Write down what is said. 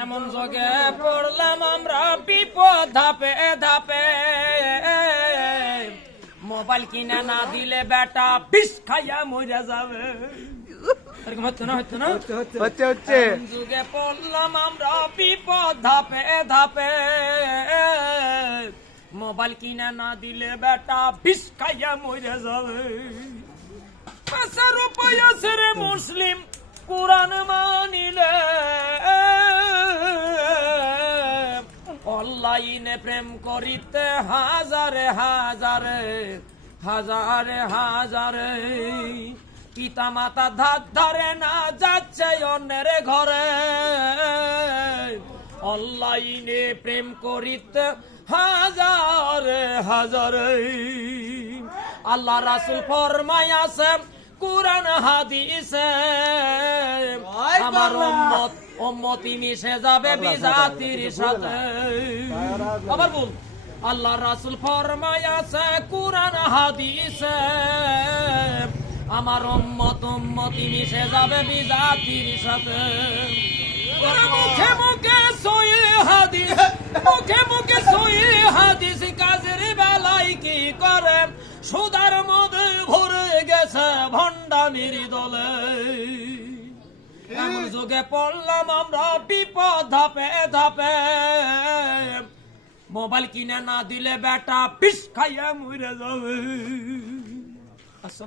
এমন যোগে পড়লাম আমরা বিপদ ধাপে ধাপে, মোবাইল কিনে না দিলে বেটা বিষ খাইয়া মরে যাবে। এরকম হচ্ছে না? হচ্ছে না? হচ্ছে যুগে পড়লাম আমরা বিপদ ধাপে ধাপে, মোবাইল কিনে না দিলে বেটা বিষ খাইয়া মরে যাবে। পাঁচের উপায় আছে রে মুসলিম কোরআন মানিলে, অনলাইনে প্রেম করিতে হাজারে হাজারে হাজারে হাজারে, পিতা মাতা ধার ধারে না যাচ্ছে অন্যের ঘরে, অনলাইনে প্রেম করিতে হাজারে হাজারে। আল্লাহ রাসূল ফরমাইয়াছে কুরআন হাদিসে, আমার উম্মতি মিশে যাবে বিজাতির সাথে। আবার বল, আল্লাহ রাসূল ফরমাইয়াছে কুরআন হাদিসে, আমার উম্মতি মিশে যাবে বিজাতির সাথে। মুখে মুখে সহিহ হাদিস, মুখে মুখে সহিহ হাদিস, কাজের বেলাই কি করে সুদার মধ্যে ভরে গেছে ভণ্ডামির দলে। এমন যুগে পড়লাম আমরা বিপদ ধাপে ধাপে, মোবাইল কিনে না দিলে বেটা বিষ খাইয়া মরে যাবে।